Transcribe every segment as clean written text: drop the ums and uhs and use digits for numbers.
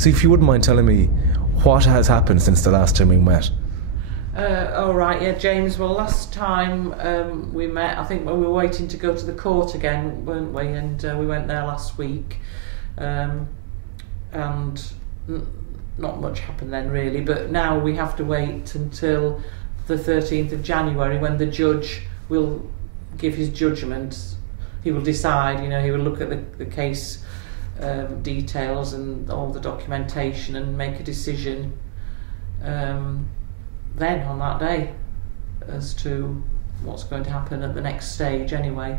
So if you wouldn't mind telling me what has happened since the last time we met. James. Well, last time we met, I think we were waiting to go to the court again, weren't we? And we went there last week, and not much happened then really. But now we have to wait until the 13th of January when the judge will give his judgment. He will decide. He will look at the case details and all the documentation and make a decision. Then on that day as to what's going to happen at the next stage anyway.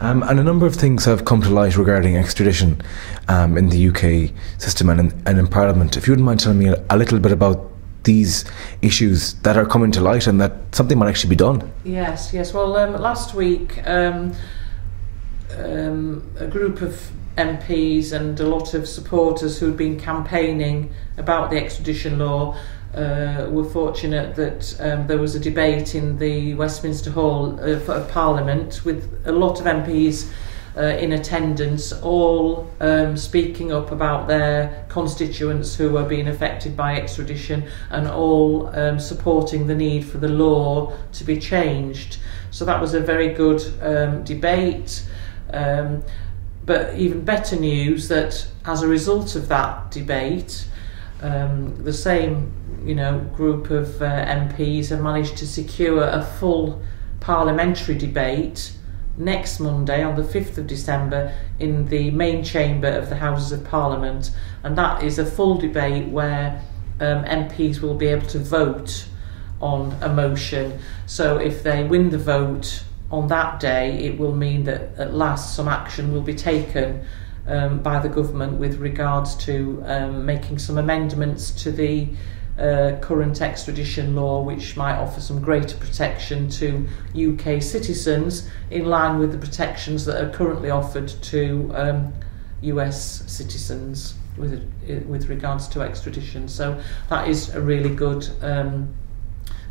And a number of things have come to light regarding extradition in the UK system and in Parliament. If you wouldn't mind telling me a little bit about these issues that are coming to light and that something might actually be done. Yes. Well, last week a group of MPs and a lot of supporters who'd been campaigning about the extradition law were fortunate that there was a debate in the Westminster Hall of Parliament with a lot of MPs in attendance, all speaking up about their constituents who were being affected by extradition and all supporting the need for the law to be changed. So that was a very good debate. But even better news that as a result of that debate, the same group of MPs have managed to secure a full parliamentary debate next Monday on the 5th of December in the main chamber of the Houses of Parliament, and that is a full debate where MPs will be able to vote on a motion. So if they win the vote on that day, it will mean that at last some action will be taken by the government with regards to making some amendments to the current extradition law, which might offer some greater protection to UK citizens in line with the protections that are currently offered to US citizens with regards to extradition. So that is a really good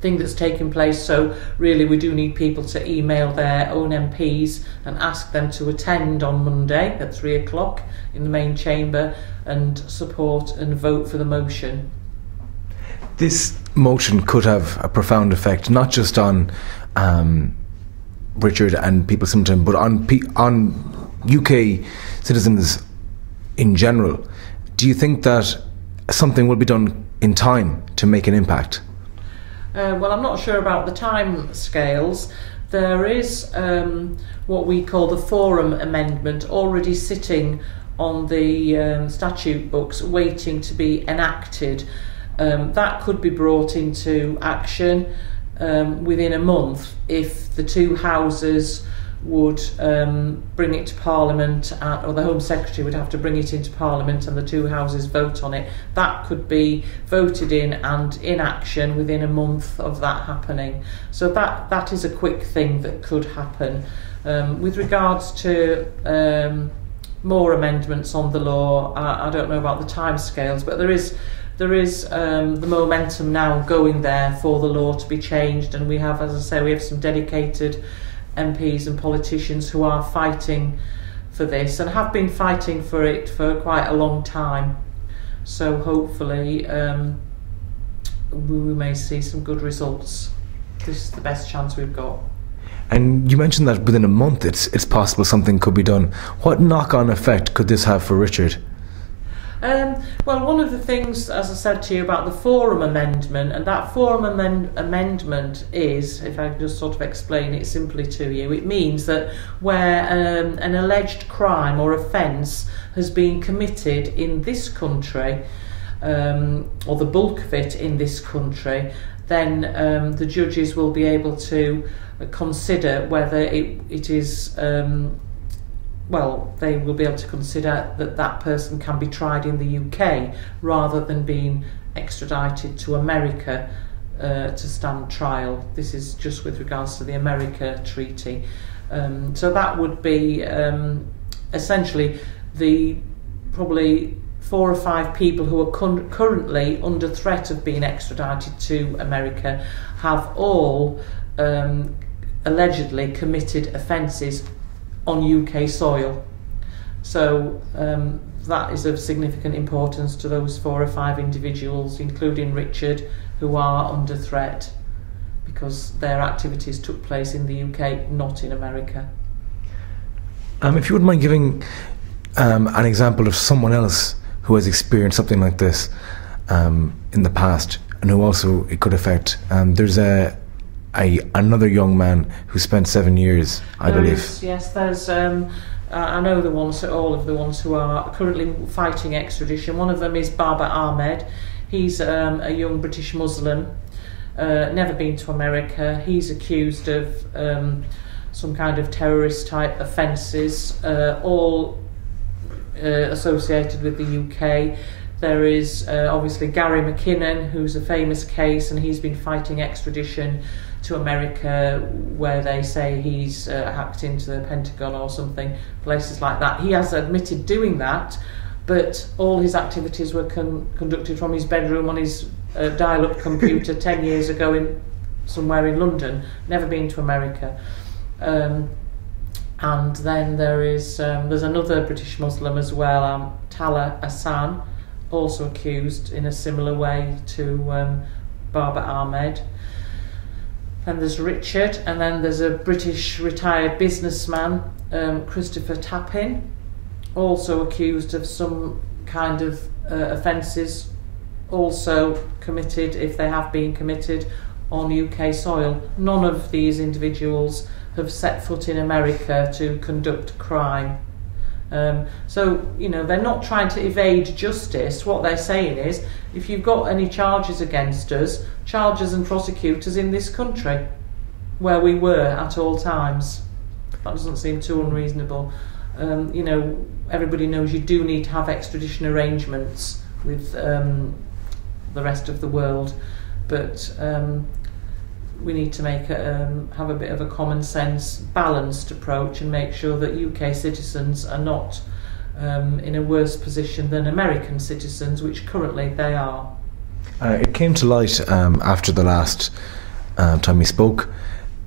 thing that's taken place. So really we do need people to email their own MPs and ask them to attend on Monday at 3 o'clock in the main chamber and support and vote for the motion. This motion could have a profound effect, not just on Richard and people sometimes, but on UK citizens in general. Do you think that something will be done in time to make an impact? Well, I'm not sure about the time scales. There is what we call the forum amendment already sitting on the statute books waiting to be enacted. That could be brought into action within a month if the two houses would bring it to Parliament, or the Home Secretary would have to bring it into Parliament and the two houses vote on it. That could be voted in and in action within a month of that happening. So that is a quick thing that could happen. With regards to more amendments on the law, I don't know about the timescales, but there is the momentum now going there for the law to be changed, and we have, as I say, we have some dedicated MPs and politicians who are fighting for this and have been fighting for it for quite a long time. So hopefully we may see some good results. This is the best chance we've got. And you mentioned that within a month it's possible something could be done. What knock-on effect could this have for Richard? Well, one of the things, as I said to you, about the forum amendment, and that forum amendment is, if I can just sort of explain it simply to you, it means that where an alleged crime or offence has been committed in this country, or the bulk of it in this country, then the judges will be able to consider whether it is... they will be able to consider that that person can be tried in the UK rather than being extradited to America to stand trial. This is just with regards to the America Treaty. So that would be essentially the probably 4 or 5 people who are currently under threat of being extradited to America have all allegedly committed offences on UK soil. So that is of significant importance to those 4 or 5 individuals, including Richard, who are under threat because their activities took place in the UK, not in America. If you wouldn't mind giving an example of someone else who has experienced something like this in the past, and who also it could affect. There's another young man who spent 7 years, I believe. Yes, there's. I know all of the ones who are currently fighting extradition. One of them is Baba Ahmed. He's a young British Muslim, never been to America. He's accused of some kind of terrorist type offences, all associated with the UK. There is obviously Gary McKinnon, who's a famous case, and he's been fighting extradition to America, where they say he's hacked into the Pentagon or something, places like that. He has admitted doing that, but all his activities were conducted from his bedroom on his dial-up computer 10 years ago somewhere in London, never been to America. And then there's another British Muslim as well, Tala Hassan, also accused in a similar way to Baba Ahmed. And there's Richard, and then there's a British retired businessman, Christopher Tappin, also accused of some kind of offences, also committed, if they have been committed, on UK soil. None of these individuals have set foot in America to conduct crime. So, they're not trying to evade justice. What they're saying is, if you've got any charges against us, charge us and prosecute us in this country, where we were at all times. That doesn't seem too unreasonable. Everybody knows you do need to have extradition arrangements with the rest of the world, but we need to have a bit of a common sense, balanced approach and make sure that UK citizens are not in a worse position than American citizens, which currently they are. It came to light after the last time we spoke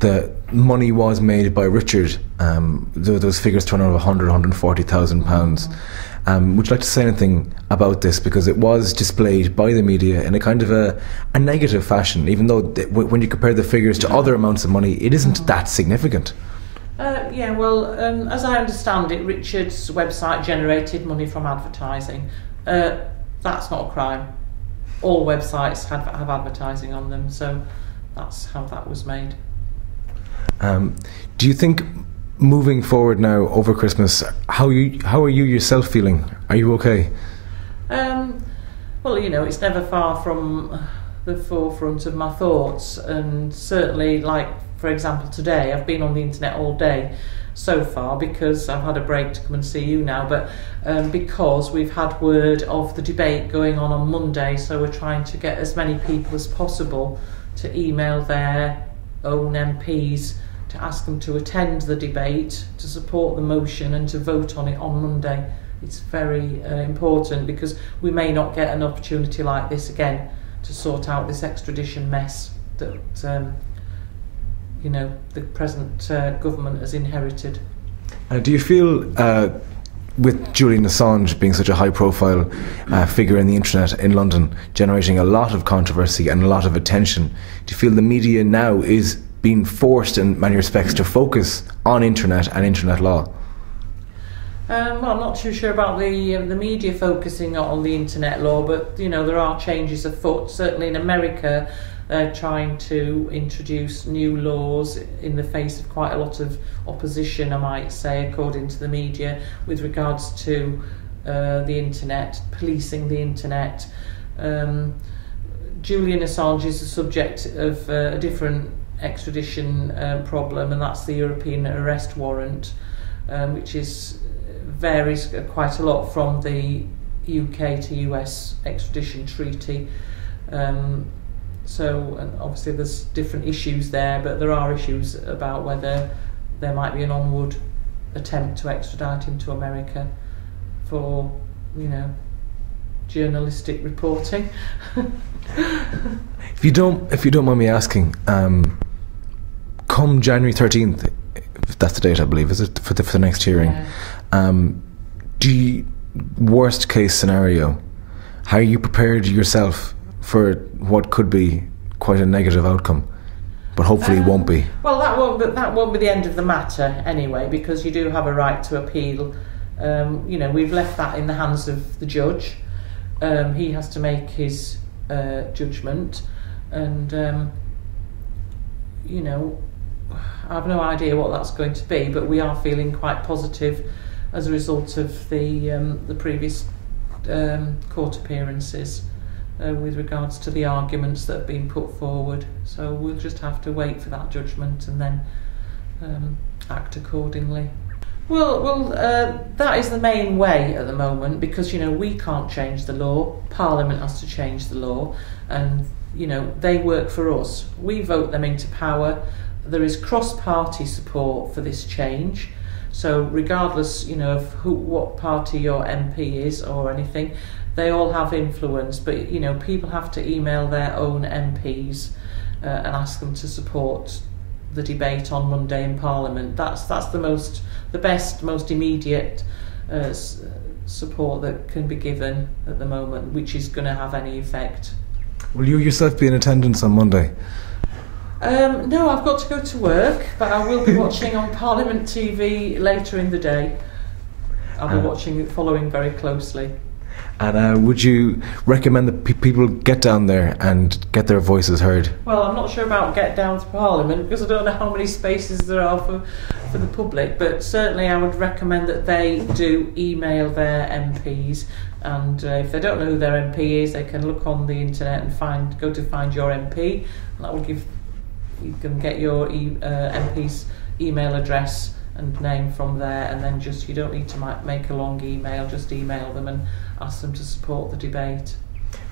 that money was made by Richard. Those figures turn out of £140,000. Would you like to say anything about this? Because it was displayed by the media in a kind of a negative fashion, even though when you compare the figures to other amounts of money, it isn't that significant. As I understand it, Richard's website generated money from advertising. That's not a crime. All websites have advertising on them, so that's how that was made. Do you think, moving forward now over Christmas, how are you yourself feeling? Are you okay? It's never far from the forefront of my thoughts, and certainly, like for example today, I've been on the internet all day so far because I've had a break to come and see you now, but because we've had word of the debate going on Monday, so we're trying to get as many people as possible to email their own MPs to ask them to attend the debate, to support the motion and to vote on it on Monday. It's very important because we may not get an opportunity like this again to sort out this extradition mess that the present government has inherited. Do you feel, with Julian Assange being such a high-profile figure in the internet in London, generating a lot of controversy and a lot of attention, do you feel the media now is being forced in many respects to focus on internet and internet law? I'm not too sure about the media focusing on the internet law, but there are changes afoot. Certainly in America, they're trying to introduce new laws in the face of quite a lot of opposition, I might say, according to the media, with regards to the internet, policing the internet. Julian Assange is the subject of a different extradition problem, and that's the European arrest warrant, which varies quite a lot from the UK to US extradition treaty. And obviously there's different issues there, but there are issues about whether there might be an onward attempt to extradite him to America for, journalistic reporting. If you don't mind me asking, come January 13th, if that's the date I believe, is it, for the next hearing? Yeah. Do worst case scenario, how are you prepared yourself for what could be quite a negative outcome, but hopefully won't be? Well, that won't be the end of the matter anyway, because you do have a right to appeal. We've left that in the hands of the judge. He has to make his judgment, and I have no idea what that's going to be, but we are feeling quite positive as a result of the previous court appearances with regards to the arguments that have been put forward. So we'll just have to wait for that judgment and then act accordingly. Well, that is the main way at the moment, because we can't change the law. Parliament has to change the law, and they work for us. We vote them into power. There is cross-party support for this change. So regardless, of what party your MP is or anything, they all have influence. But people have to email their own MPs and ask them to support the debate on Monday in Parliament. That's the best, most immediate support that can be given at the moment, which is going to have any effect. Will you yourself be in attendance on Monday? No, I've got to go to work, but I will be watching on Parliament TV later in the day. I'll be following very closely. And would you recommend that people get down there and get their voices heard? Well, I'm not sure about get down to Parliament, because I don't know how many spaces there are for the public, but certainly I would recommend that they do email their MPs, and if they don't know who their MP is, they can look on the internet and find your MP, and that will you can get your MP's email address and name from there, and then you don't need to make a long email, just email them and ask them to support the debate.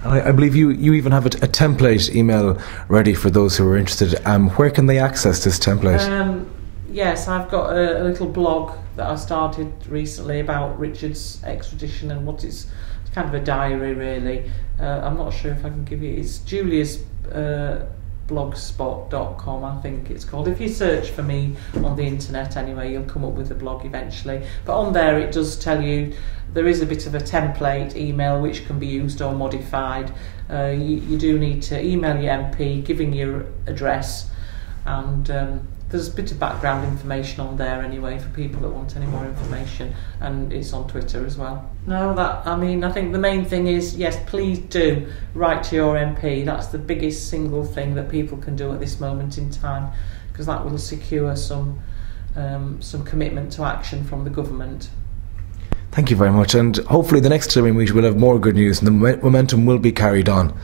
I believe you even have a template email ready for those who are interested. Where can they access this template? Yes, I've got a little blog that I started recently about Richard's extradition, and it's kind of a diary really. I'm not sure if I can give you, it's Julia's blogspot.com, I think it's called. If you search for me on the internet anyway, you'll come up with the blog eventually. But on there it does tell you there is a bit of a template email which can be used or modified. You do need to email your MP giving your address, and there's a bit of background information on there anyway for people that want any more information, and it's on Twitter as well. I think the main thing is, yes, please do write to your MP. That's the biggest single thing that people can do at this moment in time, because that will secure some commitment to action from the government. Thank you very much, and hopefully the next time we will have more good news and the momentum will be carried on.